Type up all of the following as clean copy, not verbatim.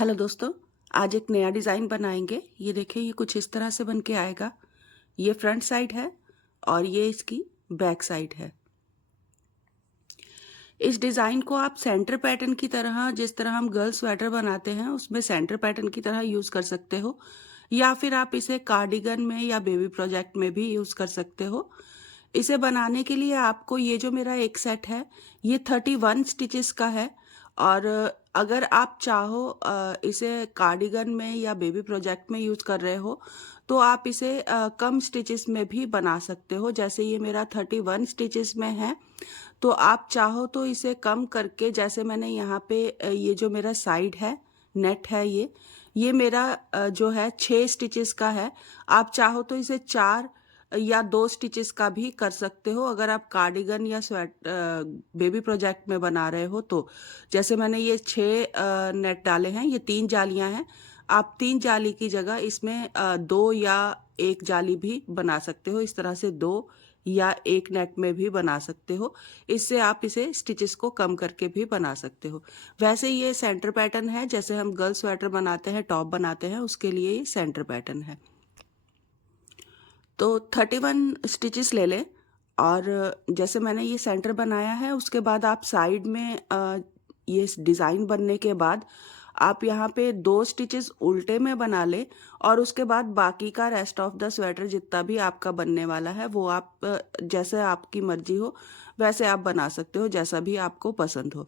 Hello दोस्तों, आज एक नया डिज़ाइन बनाएंगे। ये देखिए, ये कुछ इस तरह से बन के आएगा। ये फ्रंट साइड है और ये इसकी बैक साइड है। इस डिज़ाइन को आप सेंटर पैटर्न की तरह, जिस तरह हम गर्ल स्वेटर बनाते हैं उसमें सेंटर पैटर्न की तरह यूज़ कर सकते हो, या फिर आप इसे कार्डिगन में या बेबी प्रोजेक्ट में भी यूज़ कर सकते हो। इसे बनाने के लिए आपको ये जो मेरा एक सेट है, ये 31 स्टिचेस का है। और अगर आप चाहो इसे कार्डिगन में या बेबी प्रोजेक्ट में यूज़ कर रहे हो तो आप इसे कम स्टिचेस में भी बना सकते हो। जैसे ये मेरा 31 स्टिचेस में है, तो आप चाहो तो इसे कम करके, जैसे मैंने यहाँ पे ये जो मेरा साइड है, नेट है, ये मेरा जो है 6 स्टिचेस का है। आप चाहो तो इसे 4 या 2 स्टिचेस का भी कर सकते हो, अगर आप कार्डिगन या बेबी प्रोजेक्ट में बना रहे हो तो। जैसे मैंने ये 6 नेट डाले हैं, ये 3 जालियां हैं। आप 3 जाली की जगह इसमें 2 या 1 जाली भी बना सकते हो। इस तरह से 2 या 1 नेट में भी बना सकते हो। इससे आप इसे स्टिचेस को कम करके भी बना सकते हो। वैसे ये सेंटर पैटर्न है, जैसे हम गर्ल स्वेटर बनाते हैं, टॉप बनाते हैं, उसके लिए ये सेंटर पैटर्न है। तो 31 स्टिचेस ले लें। और जैसे मैंने ये सेंटर बनाया है, उसके बाद आप साइड में ये डिज़ाइन बनने के बाद आप यहाँ पे 2 स्टिचेस उल्टे में बना लें। और उसके बाद बाकी का रेस्ट ऑफ द स्वेटर जितना भी आपका बनने वाला है वो आप जैसे आपकी मर्जी हो वैसे आप बना सकते हो, जैसा भी आपको पसंद हो।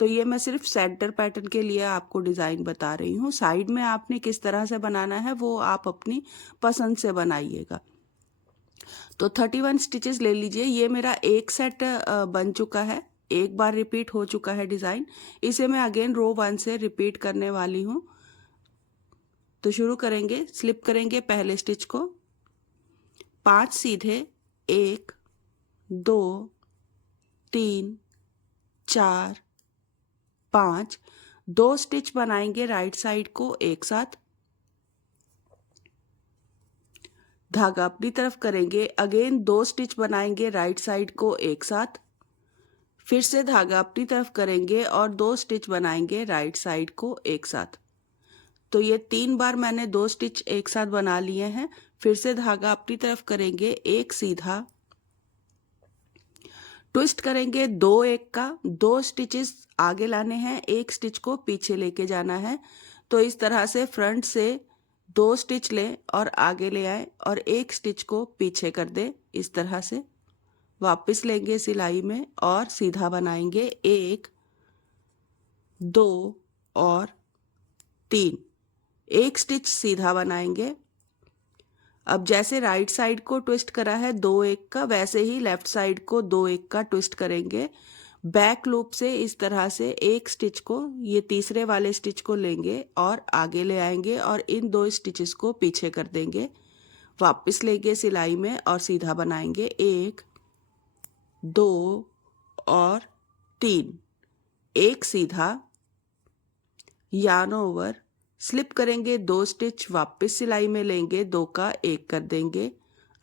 तो ये मैं सिर्फ सेंटर पैटर्न के लिए आपको डिज़ाइन बता रही हूँ। साइड में आपने किस तरह से बनाना है वो आप अपनी पसंद से बनाइएगा। तो 31 स्टिचेस ले लीजिए। ये मेरा एक सेट बन चुका है, एक बार रिपीट हो चुका है डिज़ाइन। इसे मैं अगेन रो 1 से रिपीट करने वाली हूँ। तो शुरू करेंगे, स्लिप करेंगे पहले स्टिच को, 5 सीधे, 1 2 3 4 5, 2 स्टिच बनाएंगे राइट साइड को एक साथ, धागा अपनी तरफ करेंगे, अगेन 2 स्टिच बनाएंगे राइट साइड को एक साथ, फिर से धागा अपनी तरफ करेंगे और 2 स्टिच बनाएंगे राइट साइड को एक साथ। तो ये 3 बार मैंने 2 स्टिच एक साथ बना लिए हैं। फिर से धागा अपनी तरफ करेंगे, एक सीधा, ट्विस्ट करेंगे 2 एक का, 2 स्टिचेस आगे लाने हैं, एक स्टिच को पीछे लेके जाना है। तो इस तरह से फ्रंट से 2 स्टिच लें और आगे ले आए और एक स्टिच को पीछे कर दें। इस तरह से वापस लेंगे सिलाई में और सीधा बनाएंगे, 1 2 और 3, एक स्टिच सीधा बनाएंगे। अब जैसे राइट साइड को ट्विस्ट करा है 2 एक का, वैसे ही लेफ्ट साइड को 2 एक का ट्विस्ट करेंगे। बैक लूप से इस तरह से एक स्टिच को, ये तीसरे वाले स्टिच को लेंगे और आगे ले आएंगे और इन 2 स्टिचेस को पीछे कर देंगे। वापस लेंगे सिलाई में और सीधा बनाएंगे, 1 2 और 3, एक सीधा, यार्न ओवर, स्लिप करेंगे 2 स्टिच, वापस सिलाई में लेंगे, 2 का 1 कर देंगे,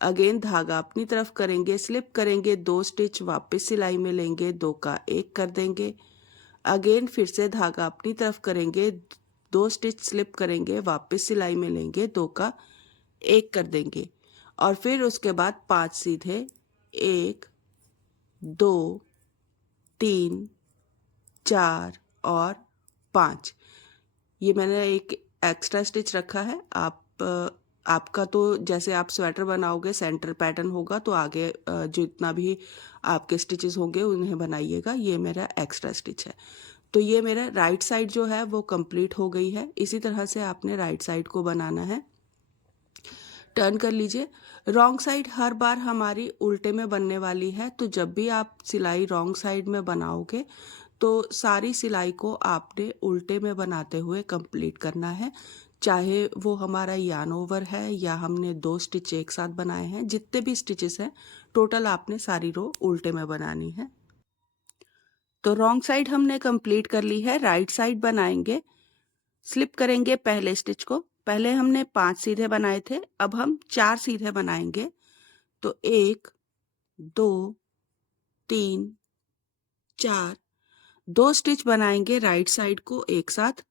अगेन धागा अपनी तरफ करेंगे, स्लिप करेंगे 2 स्टिच, वापस सिलाई में लेंगे, 2 का 1 कर देंगे, अगेन फिर से धागा अपनी तरफ करेंगे, 2 स्टिच स्लिप करेंगे, वापस सिलाई में लेंगे, 2 का 1 कर देंगे। और फिर उसके बाद 5 सीधे, 1 2 3 4 और 5। ये मैंने एक एक्स्ट्रा स्टिच रखा है। आपका तो जैसे आप स्वेटर बनाओगे सेंटर पैटर्न होगा, तो आगे जितना भी आपके स्टिचेस होंगे उन्हें बनाइएगा। ये मेरा एक्स्ट्रा स्टिच है। तो ये मेरा राइट साइड जो है वो कंप्लीट हो गई है। इसी तरह से आपने राइट साइड को बनाना है। टर्न कर लीजिए। रॉन्ग साइड हर बार हमारी उल्टे में बनने वाली है, तो जब भी आप सिलाई रॉन्ग साइड में बनाओगे तो सारी सिलाई को आपने उल्टे में बनाते हुए कंप्लीट करना है। चाहे वो हमारा यार्न ओवर है या हमने 2 स्टिच एक साथ बनाए हैं, जितने भी स्टिचेस हैं टोटल आपने सारी रो उल्टे में बनानी है। तो रॉन्ग साइड हमने कंप्लीट कर ली है। राइट साइड बनाएंगे, स्लिप करेंगे पहले स्टिच को। पहले हमने 5 सीधे बनाए थे, अब हम 4 सीधे बनाएंगे। तो 1 2 3 4, 2 स्टिच बनाएंगे राइट साइड को एक साथ,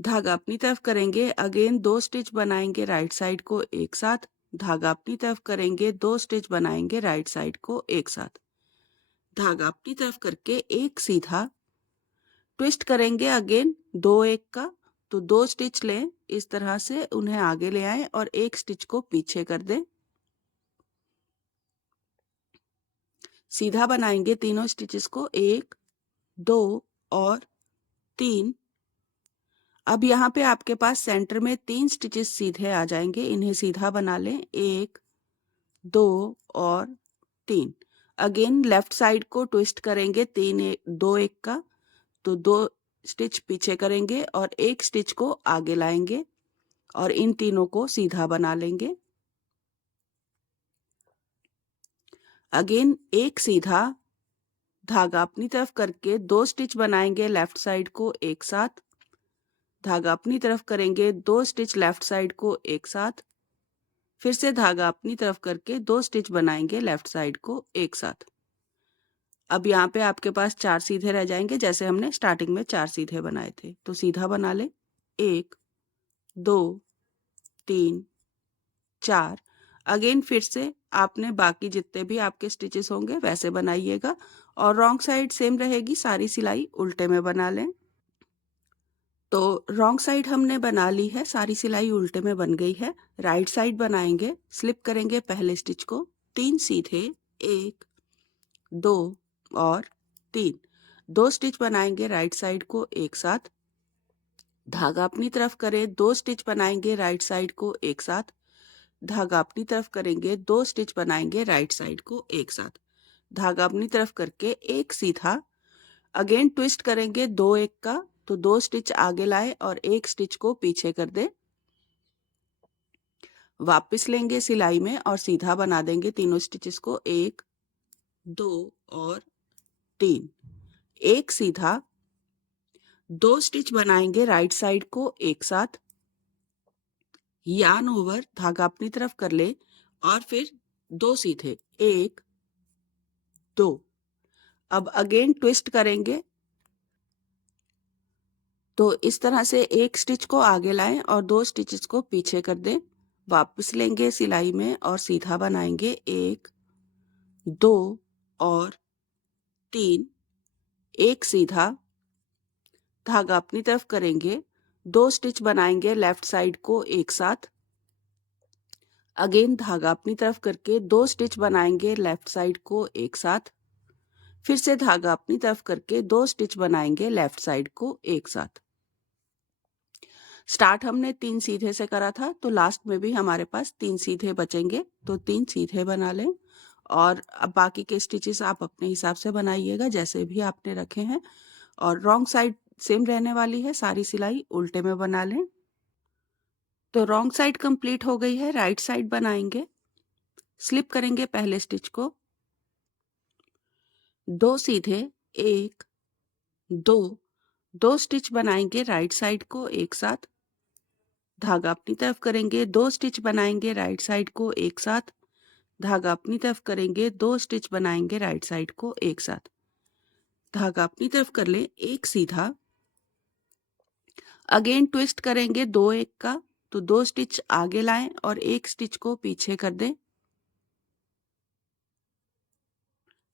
धागा अपनी तरफ करेंगे, अगेन 2 स्टिच बनाएंगे राइट साइड को एक साथ, धागा अपनी तरफ करेंगे, 2 स्टिच बनाएंगे राइट साइड को एक साथ, धागा अपनी तरफ करके एक सीधा ट्विस्ट करेंगे, अगेन 2 एक का, तो 2 स्टिच लें, इस तरह से उन्हें आगे ले आएं और एक स्टिच को पीछे कर दें। सीधा बनाएंगे तीनों स्टिचेस को, 1 2 और 3। अब यहाँ पे आपके पास सेंटर में 3 स्टिचेस सीधे आ जाएंगे, इन्हें सीधा बना लें, 1 2 और 3। अगेन लेफ्ट साइड को ट्विस्ट करेंगे, 2 एक का, तो 2 स्टिच पीछे करेंगे और एक स्टिच को आगे लाएंगे और इन तीनों को सीधा बना लेंगे। अगेन एक सीधा धागा अपनी तरफ करके 2 स्टिच बनाएंगे लेफ्ट साइड को एक साथ, धागा अपनी तरफ करेंगे, 2 स्टिच लेफ्ट साइड को एक साथ, फिर से धागा अपनी तरफ करके 2 स्टिच बनाएंगे लेफ्ट साइड को एक साथ। अब यहाँ पे आपके पास 4 सीधे रह जाएंगे, जैसे हमने स्टार्टिंग में 4 सीधे बनाए थे, तो सीधा बना ले, 1 2 3 4। अगेन फिर से आपने बाकी जितने भी आपके स्टिचेस होंगे वैसे बनाइएगा और रॉन्ग साइड सेम रहेगी, सारी सिलाई उल्टे में बना लें। तो रॉन्ग साइड हमने बना ली है, सारी सिलाई उल्टे में बन गई है। राइट साइड बनाएंगे, स्लिप करेंगे पहले स्टिच को, 3 सीधे, 1 2 और 3, 2 स्टिच बनाएंगे राइट साइड को एक साथ, धागा अपनी तरफ करें, 2 स्टिच बनाएंगे राइट साइड को एक साथ, धागा अपनी तरफ करेंगे, 2 स्टिच बनाएंगे राइट साइड को एक साथ, धागा अपनी तरफ करके एक सीधा, अगेन ट्विस्ट करेंगे 2 एक का, तो 2 स्टिच आगे लाए और एक स्टिच को पीछे कर दे, वापस लेंगे सिलाई में और सीधा बना देंगे तीनों स्टिचेस को, 1 2 और 3। एक सीधा 2 स्टिच बनाएंगे राइट साइड को एक साथ, यार्न ओवर धागा अपनी तरफ कर ले और फिर 2 सीधे, 1 2। अब अगेन ट्विस्ट करेंगे, तो इस तरह से एक स्टिच को आगे लाएं और 2 स्टिचेस को पीछे कर दें, वापस लेंगे सिलाई में और सीधा बनाएंगे, 1 2 और 3। एक सीधा धागा अपनी तरफ करेंगे, 2 स्टिच बनाएंगे लेफ्ट साइड को एक साथ, अगेन धागा अपनी तरफ करके 2 स्टिच बनाएंगे लेफ्ट साइड को एक साथ, फिर से धागा अपनी तरफ करके 2 स्टिच बनाएंगे लेफ्ट साइड को एक साथ। स्टार्ट हमने 3 सीधे से करा था, तो लास्ट में भी हमारे पास 3 सीधे बचेंगे, तो 3 सीधे बना लें और अब बाकी के स्टिचेस आप अपने हिसाब से बनाइएगा जैसे भी आपने रखे हैं, और रॉन्ग साइड सेम रहने वाली है, सारी सिलाई उल्टे में बना लें। तो रॉन्ग साइड कंप्लीट हो गई है, राइट साइड बनाएंगे, स्लिप करेंगे पहले स्टिच को, 2 सीधे, 1 2, 2 स्टिच बनाएंगे राइट साइड को एक साथ, धागा अपनी तरफ करेंगे, 2 स्टिच बनाएंगे राइट साइड को एक साथ, धागा अपनी तरफ करेंगे, 2 स्टिच बनाएंगे राइट साइड को एक साथ, धागा अपनी तरफ कर ले एक सीधा, अगेन ट्विस्ट करेंगे 2 एक का, तो 2 स्टिच आगे लाएं और एक स्टिच को पीछे कर दें,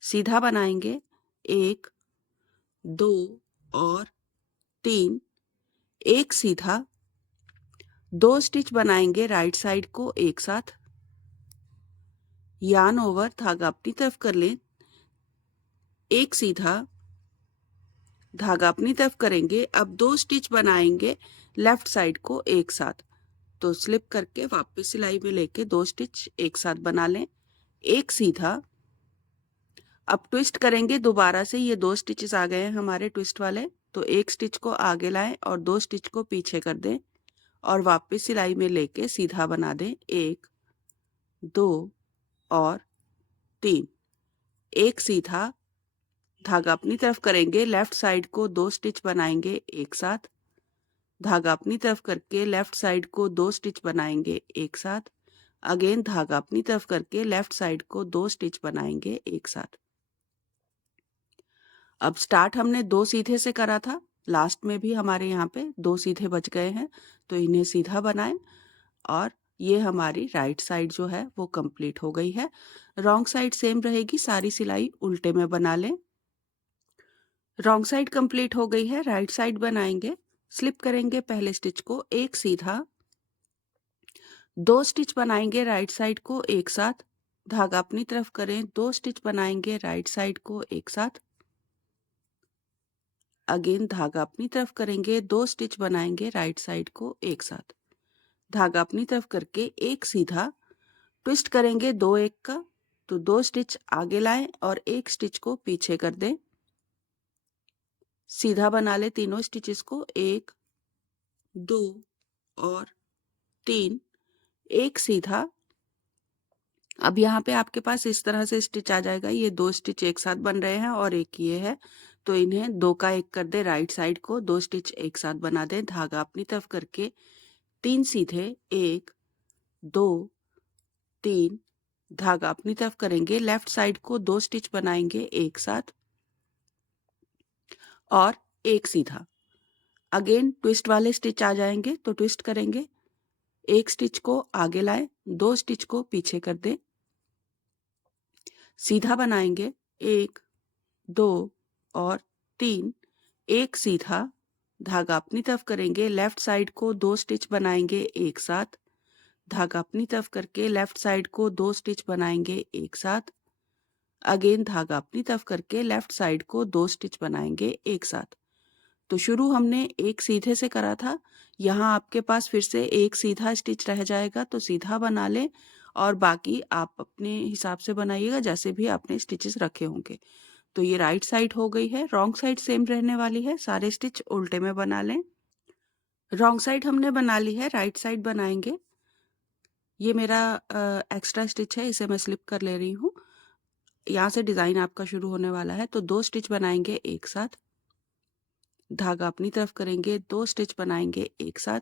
सीधा बनाएंगे, 1 2 और 3। एक सीधा 2 स्टिच बनाएंगे राइट साइड को एक साथ, यार्न ओवर धागा अपनी तरफ कर लें, एक सीधा धागा अपनी तरफ करेंगे, अब 2 स्टिच बनाएंगे लेफ्ट साइड को एक साथ, तो स्लिप करके वापस सिलाई में लेके 2 स्टिच एक साथ बना लें, एक सीधा। अब ट्विस्ट करेंगे दोबारा से, ये 2 स्टिचेस आ गए हैं हमारे ट्विस्ट वाले, तो एक स्टिच को आगे लाएं और 2 स्टिच को पीछे कर दें और वापस सिलाई में लेके सीधा बना दें, 1 2 और 3। एक सीधा धागा अपनी तरफ करेंगे, लेफ्ट साइड को 2 स्टिच बनाएंगे एक साथ, धागा अपनी तरफ करके लेफ्ट साइड को 2 स्टिच बनाएंगे एक साथ, अगेन धागा अपनी तरफ करके लेफ्ट साइड को 2 स्टिच बनाएंगे एक साथ। अब स्टार्ट हमने 2 सीधे से करा था, लास्ट में भी हमारे यहाँ पे 2 सीधे बच गए हैं, तो इन्हें सीधा बनाएं और ये हमारी राइट साइड जो है वो कंप्लीट हो गई है। रॉन्ग साइड सेम रहेगी, सारी सिलाई उल्टे में बना लें। रॉन्ग साइड कंप्लीट हो गई है, राइट साइड बनाएंगे। स्लिप करेंगे पहले स्टिच को एक सीधा, 2 स्टिच बनाएंगे राइट साइड को एक साथ, धागा अपनी तरफ करें, 2 स्टिच बनाएंगे राइट साइड को एक साथ, अगेन धागा अपनी तरफ करेंगे, 2 स्टिच बनाएंगे राइट साइड को एक साथ, धागा अपनी तरफ करके एक सीधा, ट्विस्ट करेंगे 2 एक का, तो 2 स्टिच आगे लाएं और एक स्टिच को पीछे कर दें, सीधा बना ले तीनों स्टिचेस को, 1 2 और 3, एक सीधा। अब यहाँ पे आपके पास इस तरह से स्टिच आ जाएगा, ये 2 स्टिच एक साथ बन रहे हैं और एक ये है, तो इन्हें 2 का 1 कर दे राइट साइड को, 2 स्टिच एक साथ बना दें, धागा अपनी तरफ करके 3 सीधे, 1 2 3, धागा अपनी तरफ करेंगे, लेफ्ट साइड को 2 स्टिच बनाएंगे एक साथ और एक सीधा, अगेन ट्विस्ट वाले स्टिच आ जाएंगे, तो ट्विस्ट करेंगे, एक स्टिच को आगे लाएं, 2 स्टिच को पीछे कर दें, सीधा बनाएंगे 1 2 और 3, एक सीधा, धागा अपनी तरफ करेंगे, लेफ्ट साइड को 2 स्टिच बनाएंगे एक साथ, धागा अपनी तरफ करके लेफ्ट साइड को 2 स्टिच बनाएंगे एक साथ, अगेन धागा अपनी तरफ करके लेफ्ट साइड को 2 स्टिच बनाएंगे एक साथ। तो शुरू हमने एक सीधे से करा था, यहाँ आपके पास फिर से एक सीधा स्टिच रह जाएगा, तो सीधा बना लें और बाकी आप अपने हिसाब से बनाइएगा जैसे भी आपने स्टिचेस रखे होंगे। तो ये राइट साइड हो गई है, रॉन्ग साइड सेम रहने वाली है, सारे स्टिच उल्टे में बना लें। रॉन्ग साइड हमने बना ली है, राइट साइड बनाएंगे। ये मेरा एक्स्ट्रा स्टिच है, इसे मैं स्लिप कर ले रही हूँ। यहाँ से डिज़ाइन आपका शुरू होने वाला है, तो 2 स्टिच बनाएंगे एक साथ, धागा अपनी तरफ करेंगे, 2 स्टिच बनाएंगे एक साथ,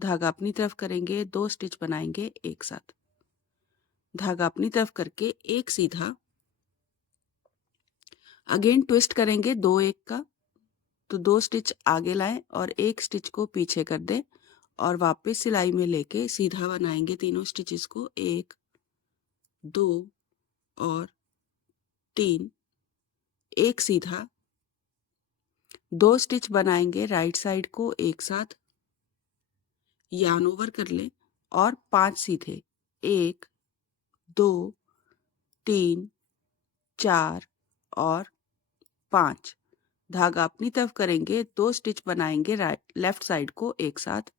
धागा अपनी तरफ करेंगे, 2 स्टिच बनाएंगे एक साथ, धागा अपनी तरफ करके एक सीधा, अगेन ट्विस्ट करेंगे 2 एक का, तो 2 स्टिच आगे लाएं और एक स्टिच को पीछे कर दें और वापस सिलाई में लेके सीधा बनाएंगे तीनों स्टिचेस को, 1 2 और 3, एक सीधा, 2 स्टिच बनाएंगे राइट साइड को एक साथ, यार्न ओवर कर लें और 5 सीधे, 1 2 3 4 और 5, धागा अपनी तरफ करेंगे, 2 स्टिच बनाएंगे राइट लेफ्ट साइड को एक साथ,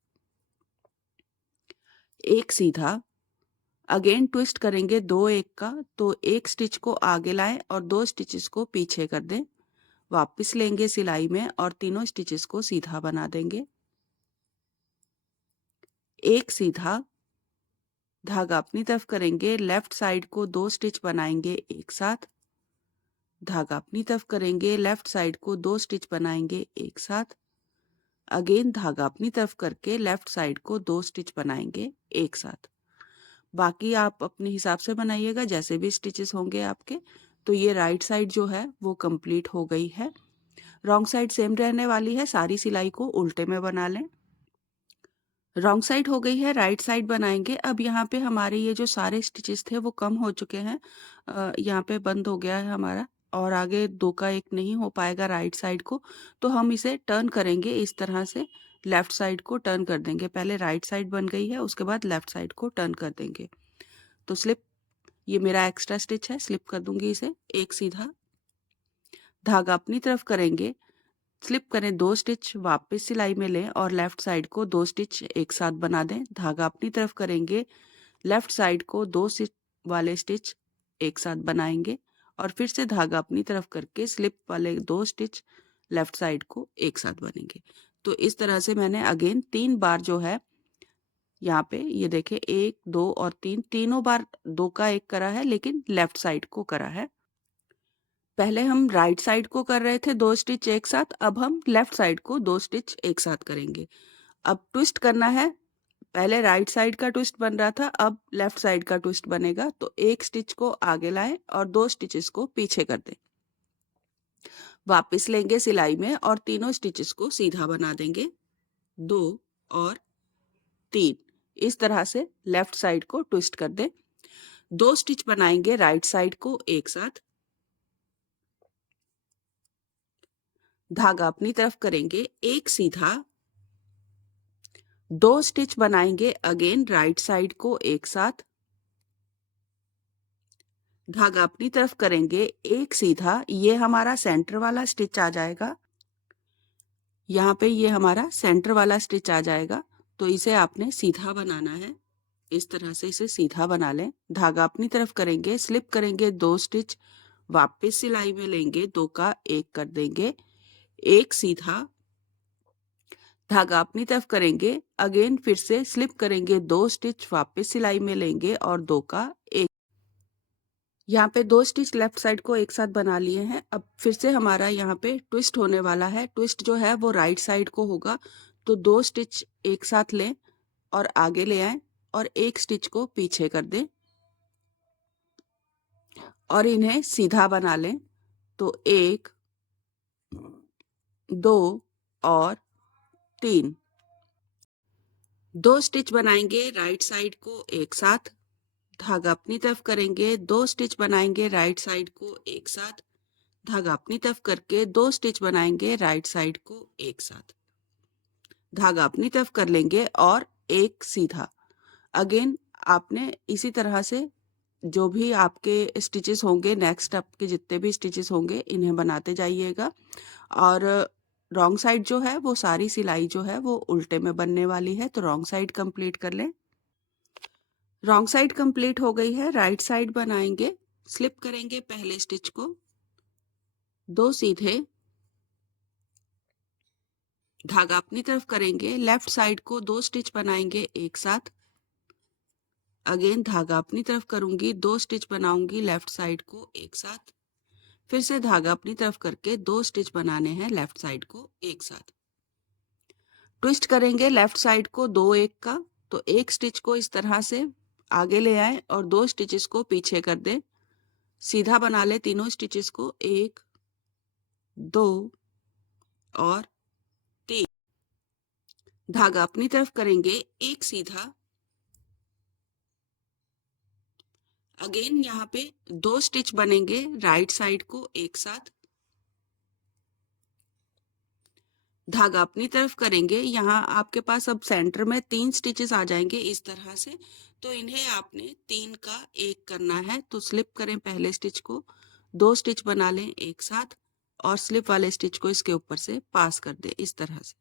एक सीधा, अगेन ट्विस्ट करेंगे 2 एक का, तो एक स्टिच को आगे लाएं और 2 स्टिचेस को पीछे कर दें, वापस लेंगे सिलाई में और तीनों स्टिचेस को सीधा बना देंगे, एक सीधा, धागा अपनी तरफ करेंगे, लेफ्ट साइड को 2 स्टिच बनाएंगे एक साथ, धागा अपनी तरफ करेंगे, लेफ्ट साइड को 2 स्टिच बनाएंगे एक साथ, अगेन धागा अपनी तरफ करके लेफ्ट साइड को 2 स्टिच बनाएंगे एक साथ। बाकी आप अपने हिसाब से बनाइएगा जैसे भी स्टिचेस होंगे आपके। तो ये राइट साइड जो है वो कंप्लीट हो गई है। रॉन्ग साइड सेम रहने वाली है, सारी सिलाई को उल्टे में बना लें। रॉन्ग साइड हो गई है, राइट साइड बनाएंगे। अब यहाँ पे हमारे ये जो सारे स्टिचेस थे वो कम हो चुके हैं, यहाँ पे बंद हो गया है हमारा और आगे 2 का 1 नहीं हो पाएगा राइट साइड को, तो हम इसे टर्न करेंगे इस तरह से, लेफ्ट साइड को टर्न कर देंगे। पहले राइट साइड बन गई है, उसके बाद लेफ्ट साइड को टर्न कर देंगे। तो स्लिप, ये मेरा एक्स्ट्रा स्टिच है, स्लिप कर दूंगी इसे, एक सीधा, धागा अपनी तरफ करेंगे, स्लिप करें 2 स्टिच, वापस सिलाई में लें और लेफ्ट साइड को 2 स्टिच एक साथ बना दें, धागा अपनी तरफ करेंगे, लेफ्ट साइड को 2 स्टिच वाले स्टिच एक साथ बनाएंगे और फिर से धागा अपनी तरफ करके स्लिप वाले 2 स्टिच लेफ्ट साइड को एक साथ बनेंगे। तो इस तरह से मैंने अगेन 3 बार जो है यहाँ पे ये देखें 1 2 और 3, तीनों बार 2 का 1 करा है लेकिन लेफ्ट साइड को करा है। पहले हम राइट साइड को कर रहे थे 2 स्टिच एक साथ, अब हम लेफ्ट साइड को 2 स्टिच एक साथ करेंगे। अब ट्विस्ट करना है, पहले राइट साइड का ट्विस्ट बन रहा था, अब लेफ्ट साइड का ट्विस्ट बनेगा। तो एक स्टिच को आगे लाएं और 2 स्टिचेस को पीछे कर दें, वापस लेंगे सिलाई में और तीनों स्टिचेस को सीधा बना देंगे, 2 और 3। इस तरह से लेफ्ट साइड को ट्विस्ट कर दें। 2 स्टिच बनाएंगे राइट साइड को एक साथ, धागा अपनी तरफ करेंगे, एक सीधा, 2 स्टिच बनाएंगे अगेन राइट साइड को एक साथ, धागा अपनी तरफ करेंगे, एक सीधा, ये हमारा सेंटर वाला स्टिच आ जाएगा, यहाँ पे ये हमारा सेंटर वाला स्टिच आ जाएगा। तो इसे आपने सीधा बनाना है, इस तरह से इसे सीधा बना लें। धागा अपनी तरफ करेंगे, स्लिप करेंगे 2 स्टिच, वापस सिलाई में लेंगे, 2 का 1 कर देंगे, एक सीधा, धागा अपनी तरफ करेंगे, अगेन फिर से स्लिप करेंगे 2 स्टिच, वापस सिलाई में लेंगे और 2 का 1। यहाँ पे 2 स्टिच लेफ्ट साइड को एक साथ बना लिए हैं। अब फिर से हमारा यहाँ पे ट्विस्ट होने वाला है। ट्विस्ट जो है वो राइट साइड को होगा, तो 2 स्टिच एक साथ लें और आगे ले आएं और एक स्टिच को पीछे कर दें और इन्हें सीधा बना लें। तो 1, 2 और 3। 2 स्टिच बनाएंगे राइट साइड को एक साथ, धागा अपनी तरफ करेंगे, 2 स्टिच बनाएंगे राइट साइड को एक साथ, धागा अपनी तरफ करके 2 स्टिच बनाएंगे राइट साइड को एक साथ, धागा अपनी तरफ कर लेंगे और एक सीधा। अगेन आपने इसी तरह से जो भी आपके स्टिचेस होंगे, नेक्स्ट आपके जितने भी स्टिचेस होंगे, इन्हें बनाते जाइएगा। और रॉन्ग साइड जो है वो सारी सिलाई जो है वो उल्टे में बनने वाली है, तो रॉन्ग साइड कंप्लीट कर लें। रॉन्ग साइड कंप्लीट हो गई है, राइट साइड बनाएंगे। स्लिप करेंगे पहले स्टिच को, 2 सीधे, धागा अपनी तरफ करेंगे, लेफ्ट साइड को 2 स्टिच बनाएंगे एक साथ, अगेन धागा अपनी तरफ करूंगी, 2 स्टिच बनाऊंगी लेफ्ट साइड को एक साथ, फिर से धागा अपनी तरफ करके 2 स्टिच बनाने हैं लेफ्ट साइड को एक साथ। ट्विस्ट करेंगे लेफ्ट साइड को 2 1 का, तो एक स्टिच को इस तरह से आगे ले आए और 2 स्टिचेस को पीछे कर दें, सीधा बना ले तीनों स्टिचेस को, 1, 2 और 3। धागा अपनी तरफ करेंगे, एक सीधा, अगेन यहाँ पे 2 स्टिच बनेंगे राइट साइड को एक साथ, धागा अपनी तरफ करेंगे, यहाँ आपके पास अब सेंटर में 3 स्टिचेस आ जाएंगे इस तरह से, तो इन्हें आपने 3 का 1 करना है। तो स्लिप करें पहले स्टिच को, 2 स्टिच बना लें एक साथ और स्लिप वाले स्टिच को इसके ऊपर से पास कर दें इस तरह से।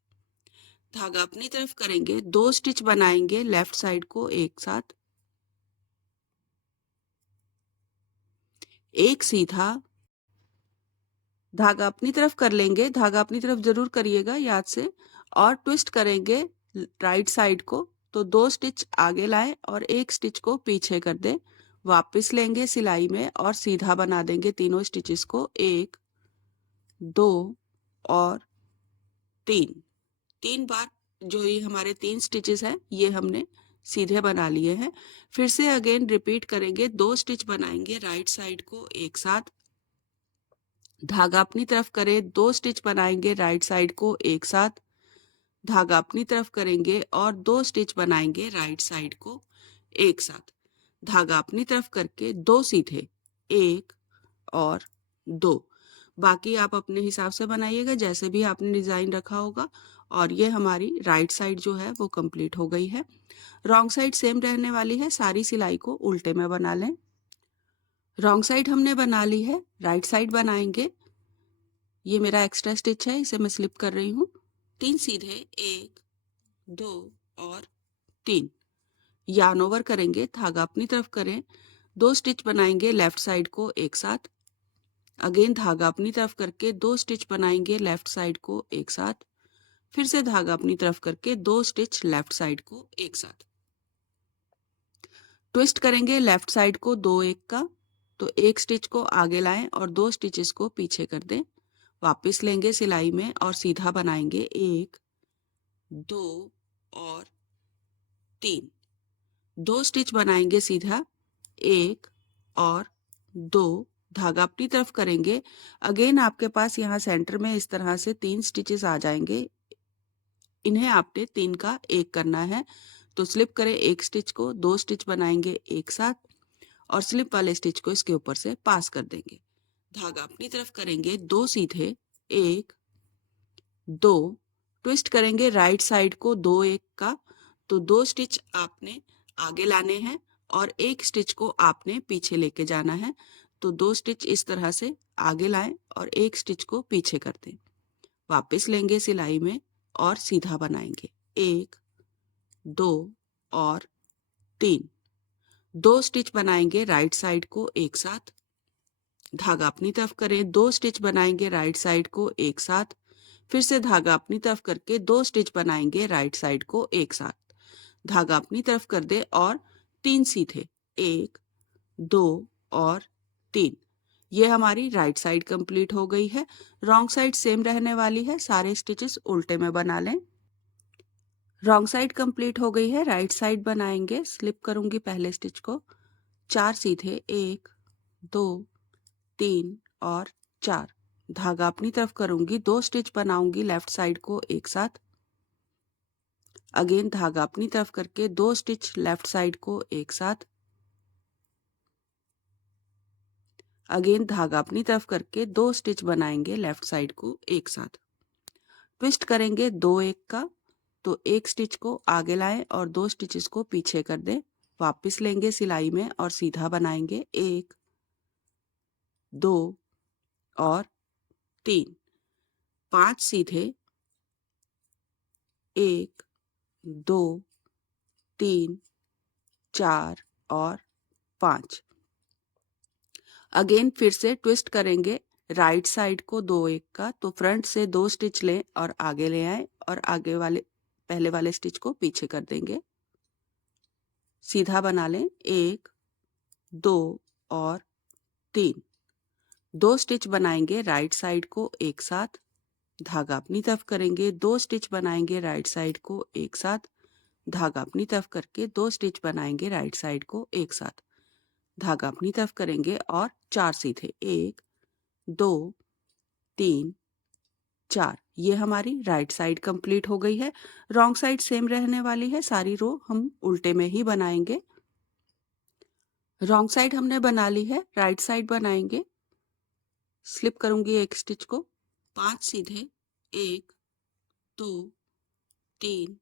धागा अपनी तरफ करेंगे, 2 स्टिच बनाएंगे लेफ्ट साइड को एक साथ, एक सीधा, धागा अपनी तरफ कर लेंगे, धागा अपनी तरफ जरूर करिएगा याद से, और ट्विस्ट करेंगे राइट साइड को, तो 2 स्टिच आगे लाएं और एक स्टिच को पीछे कर दें, वापस लेंगे सिलाई में और सीधा बना देंगे तीनों स्टिचेस को, 1, 2 और 3। 3 बार जो ये हमारे 3 स्टिचेस हैं ये हमने सीधे बना लिए हैं। फिर से अगेन रिपीट करेंगे, 2 स्टिच बनाएंगे राइट साइड को एक साथ, धागा अपनी तरफ करें, 2 स्टिच बनाएंगे राइट साइड को एक साथ, धागा अपनी तरफ करेंगे और 2 स्टिच बनाएंगे राइट साइड को एक साथ, धागा अपनी तरफ करके 2 सीधे, 1 और 2। बाकी आप अपने हिसाब से बनाइएगा जैसे भी आपने डिजाइन रखा होगा। और ये हमारी राइट साइड जो है वो कंप्लीट हो गई है। रॉन्ग साइड सेम रहने वाली है, सारी सिलाई को उल्टे में बना लें। रॉन्ग साइड हमने बना ली है, राइट साइड बनाएंगे। ये मेरा एक्स्ट्रा स्टिच है, इसे मैं स्लिप कर रही हूँ। 3 सीधे, 1, 2 और 3, यार्न ओवर करेंगे, धागा अपनी तरफ करें, 2 स्टिच बनाएंगे लेफ्ट साइड को एक साथ, अगेन धागा अपनी तरफ करके 2 स्टिच बनाएंगे लेफ्ट साइड को एक साथ, फिर से धागा अपनी तरफ करके 2 स्टिच लेफ्ट साइड को एक साथ। ट्विस्ट करेंगे लेफ्ट साइड को 2 1 का, तो एक स्टिच को आगे लाएं और 2 स्टिचेस को पीछे कर दें, वापस लेंगे सिलाई में और सीधा बनाएंगे, 1, 2 और 3। 2 स्टिच बनाएंगे सीधा, 1 और 2, धागा अपनी तरफ करेंगे। अगेन आपके पास यहाँ सेंटर में इस तरह से 3 स्टिचेस आ जाएंगे। इन्हें आपने 3 का 1 करना है। तो स्लिप करें एक स्टिच को, 2 स्टिच बनाएंगे एक साथ और स्लिप वाले स्टिच को इसके ऊपर से पास कर देंगे। धागा अपनी तरफ करेंगे, 2 सीधे, 1 2, ट्विस्ट करेंगे राइट साइड को 2 1 का, तो 2 स्टिच आपने आगे लाने हैं और 1 स्टिच को आपने पीछे लेके जाना है। तो 2 स्टिच इस तरह से आगे लाएं और 1 स्टिच को पीछे कर दें। वापस लेंगे सिलाई में और सीधा बनाएंगे, 1 2 और 3। 2 स्टिच बनाएंगे राइट साइड को एक साथ, धागा अपनी तरफ करें, 2 स्टिच बनाएंगे राइट साइड को एक साथ, फिर से धागा अपनी तरफ करके 2 स्टिच बनाएंगे राइट साइड को एक साथ, धागा अपनी तरफ कर दे और 3 सीधे, 1 2 और 3। ये हमारी राइट साइड कंप्लीट हो गई है। रॉन्ग साइड सेम रहने वाली है, सारे स्टिचेस उल्टे में बना लें। रॉन्ग साइड कंप्लीट हो गई है, राइट साइड बनाएंगे। स्लिप करूंगी पहले स्टिच को, 4 सीधे, 1 2 3 और 4, धागा अपनी तरफ करूंगी, 2 स्टिच बनाऊंगी लेफ्ट साइड को एक साथ। अगेन धागा अपनी तरफ करके 2 स्टिच लेफ्ट साइड को एक साथ। अगेन धागा अपनी तरफ करके 2 स्टिच बनाएंगे लेफ्ट साइड को एक साथ। ट्विस्ट करेंगे 2 1 का, तो 1 स्टिच को आगे लाएं और 2 स्टिचेस को पीछे कर दें। वापस लेंगे सिलाई में और सीधा बनाएंगे, 1 2 और 3, 5 सीधे, 1 2 3 4 और 5। अगेन फिर से ट्विस्ट करेंगे राइट साइड को 2 1 का, तो फ्रंट से 2 स्टिच लें और आगे ले आए और आगे वाले पहले वाले स्टिच को पीछे कर देंगे। सीधा बना लें, 1 2 और 3। 2 स्टिच बनाएंगे राइट साइड को एक साथ, धागा अपनी तरफ करेंगे, 2 स्टिच बनाएंगे राइट साइड को एक साथ, धागा अपनी तरफ करके 2 स्टिच बनाएंगे राइट साइड को एक साथ, धागा अपनी तरफ करेंगे और 4 सीधे, 1 2 3 4। ये हमारी राइट साइड कंप्लीट हो गई है। रॉन्ग साइड सेम रहने वाली है, सारी रो हम उल्टे में ही बनाएंगे। रॉन्ग साइड हमने बना ली है, राइट साइड बनाएंगे। स्लिप करूंगी एक स्टिच को, 5 सीधे, 1 2 3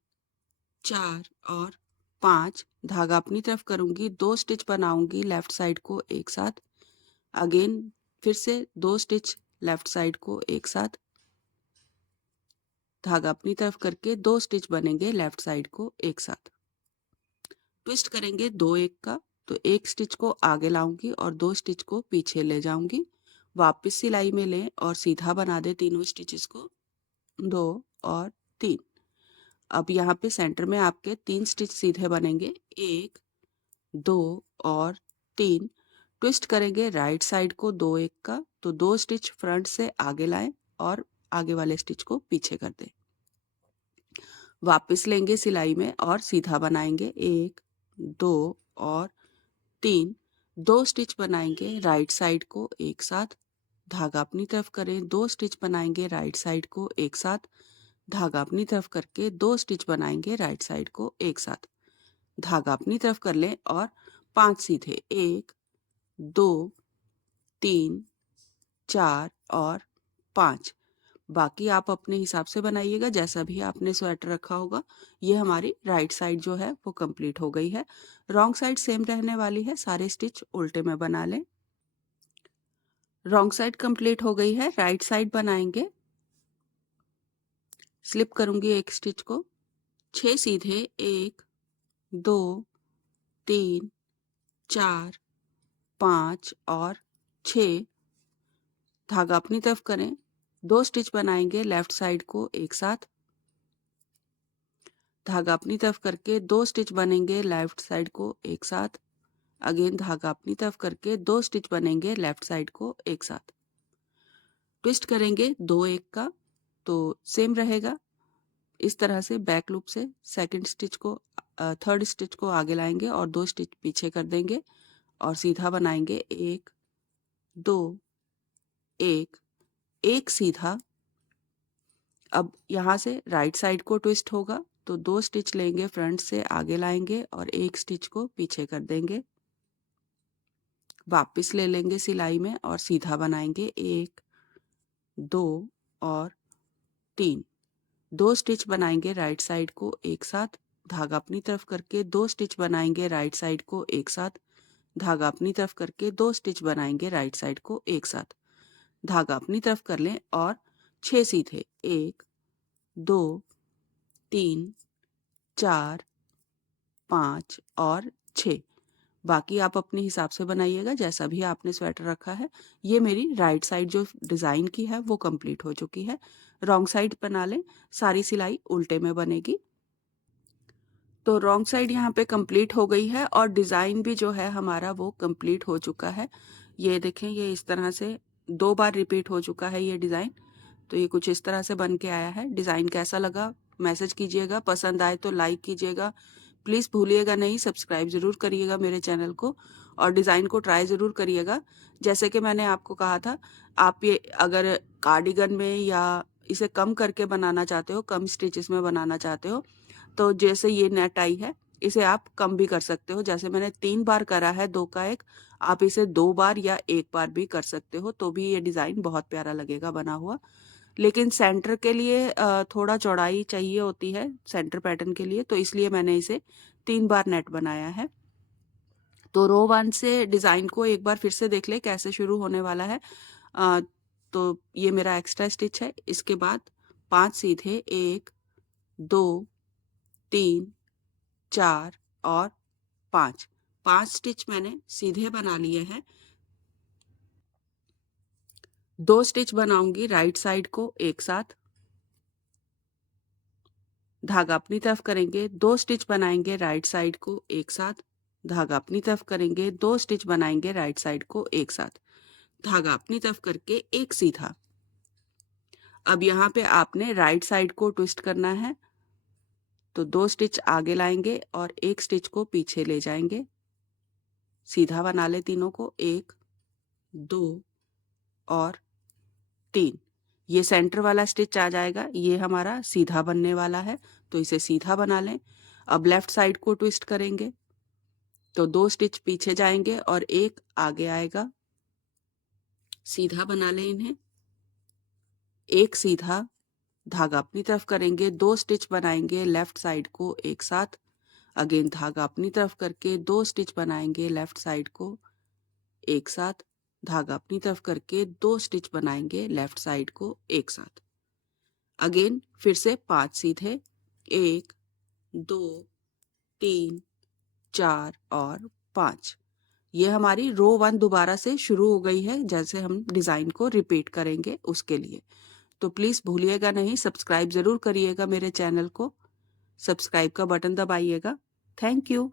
4 और 5, धागा अपनी तरफ करूंगी, 2 स्टिच बनाऊंगी लेफ्ट साइड को एक साथ। अगेन फिर से 2 स्टिच लेफ्ट साइड को एक साथ, धागा अपनी तरफ करके 2 स्टिच बनेंगे लेफ्ट साइड को एक साथ। ट्विस्ट करेंगे 2 1 का, तो 1 स्टिच को आगे लाऊंगी और 2 स्टिच को पीछे ले जाऊंगी। वापस सिलाई में लें और सीधा बना दे तीनों स्टिचेस को, 2 और 3। अब यहाँ पे सेंटर में आपके 3 स्टिच सीधे बनेंगे, 1 2 और 3। ट्विस्ट करेंगे राइट साइड को 2 1 का, तो 2 स्टिच फ्रंट से आगे लाएं और आगे वाले स्टिच को पीछे कर दें। वापस लेंगे सिलाई में और सीधा बनाएंगे, 1 2 और 3। 2 स्टिच बनाएंगे राइट साइड को एक साथ, धागा अपनी तरफ करें, 2 स्टिच बनाएंगे राइट साइड को एक साथ, धागा अपनी तरफ करके 2 स्टिच बनाएंगे राइट साइड को एक साथ, धागा अपनी तरफ कर लें और 5 सीधे, 1 2 3 4 और 5। बाकी आप अपने हिसाब से बनाइएगा, जैसा भी आपने स्वेटर रखा होगा। ये हमारी राइट साइड जो है वो कंप्लीट हो गई है। रॉन्ग साइड सेम रहने वाली है, सारे स्टिच उल्टे में बना लें। रॉन्ग साइड कंप्लीट हो गई है, राइट साइड बनाएंगे। स्लिप करूंगी एक स्टिच को, 6 सीधे, 1 2 3 4 5 और 6, धागा अपनी तरफ करें, 2 स्टिच बनाएंगे लेफ्ट साइड को एक साथ, धागा अपनी तरफ करके 2 स्टिच बनेंगे लेफ्ट साइड को एक साथ। अगेन धागा अपनी तरफ करके 2 स्टिच बनेंगे लेफ्ट साइड को एक साथ। ट्विस्ट करेंगे 2 1 का, तो सेम रहेगा। इस तरह से बैक लूप से सेकंड स्टिच को थर्ड स्टिच को आगे लाएंगे और 2 स्टिच पीछे कर देंगे और सीधा बनाएंगे, 1 2 1 1 सीधा। अब यहाँ से राइट साइड को ट्विस्ट होगा, तो 2 स्टिच लेंगे, फ्रंट से आगे लाएंगे और 1 स्टिच को पीछे कर देंगे। वापस ले लेंगे सिलाई में और सीधा बनाएंगे 1 2 और 3। 2 स्टिच बनाएंगे राइट साइड को एक साथ, धागा अपनी तरफ करके 2 स्टिच बनाएंगे राइट साइड को एक साथ, धागा अपनी तरफ करके 2 स्टिच बनाएंगे राइट साइड को एक साथ, धागा अपनी तरफ कर लें और 6 सीधे 1 2 3 4 5 और 6। बाकी आप अपने हिसाब से बनाइएगा जैसा भी आपने स्वेटर रखा है। ये मेरी राइट साइड जो डिज़ाइन की है वो कंप्लीट हो चुकी है। रॉन्ग साइड बना लें, सारी सिलाई उल्टे में बनेगी। तो रॉन्ग साइड यहाँ पे कंप्लीट हो गई है और डिज़ाइन भी जो है हमारा वो कंप्लीट हो चुका है। ये देखें, ये इस तरह से 2 बार रिपीट हो चुका है ये डिज़ाइन। तो ये कुछ इस तरह से बन के आया है। डिज़ाइन कैसा लगा मैसेज कीजिएगा, पसंद आए तो लाइक कीजिएगा, प्लीज़ भूलिएगा नहीं सब्सक्राइब ज़रूर करिएगा मेरे चैनल को और डिज़ाइन को ट्राई ज़रूर करिएगा। जैसे कि मैंने आपको कहा था, आप ये अगर कार्डिगन में या इसे कम करके बनाना चाहते हो, कम स्टिचेस में बनाना चाहते हो, तो जैसे ये नेट आई है इसे आप कम भी कर सकते हो। जैसे मैंने 3 बार करा है 2 का 1, आप इसे 2 बार या 1 बार भी कर सकते हो, तो भी ये डिज़ाइन बहुत प्यारा लगेगा बना हुआ। लेकिन सेंटर के लिए थोड़ा चौड़ाई चाहिए होती है सेंटर पैटर्न के लिए, तो इसलिए मैंने इसे 3 बार नेट बनाया है। तो रो 1 से डिज़ाइन को एक बार फिर से देख ले कैसे शुरू होने वाला है। तो ये मेरा एक्स्ट्रा स्टिच है। इसके बाद 5 सीधे 1 2 3 4 और 5 स्टिच मैंने सीधे बना लिए हैं। 2 स्टिच बनाऊंगी राइट साइड को एक साथ, धागा अपनी तरफ करेंगे, 2 स्टिच बनाएंगे राइट साइड को एक साथ, धागा अपनी तरफ करेंगे, 2 स्टिच बनाएंगे राइट साइड को एक साथ, धागा अपनी तरफ करके एक सीधा। अब यहाँ पे आपने राइट साइड को ट्विस्ट करना है, तो 2 स्टिच आगे लाएंगे और 1 स्टिच को पीछे ले जाएंगे, सीधा बना ले तीनों को, 1 2 और 3। ये सेंटर वाला स्टिच आ जाएगा, ये हमारा सीधा बनने वाला है, तो इसे सीधा बना लें। अब लेफ्ट साइड को ट्विस्ट करेंगे, तो 2 स्टिच पीछे जाएंगे और 1 आगे आएगा, सीधा बना लें इन्हें, 1 सीधा, धागा अपनी तरफ करेंगे, 2 स्टिच बनाएंगे लेफ्ट साइड को एक साथ, अगेन धागा अपनी तरफ करके 2 स्टिच बनाएंगे लेफ्ट साइड को एक साथ, धागा अपनी तरफ करके 2 स्टिच बनाएंगे लेफ्ट साइड को एक साथ। अगेन फिर से 5 सीधे, 1 2 3 4 और 5। ये हमारी रो 1 दोबारा से शुरू हो गई है, जैसे हम डिज़ाइन को रिपीट करेंगे उसके लिए। तो प्लीज़ भूलिएगा नहीं सब्सक्राइब ज़रूर करिएगा मेरे चैनल को, सब्सक्राइब का बटन दबाइएगा। Thank you.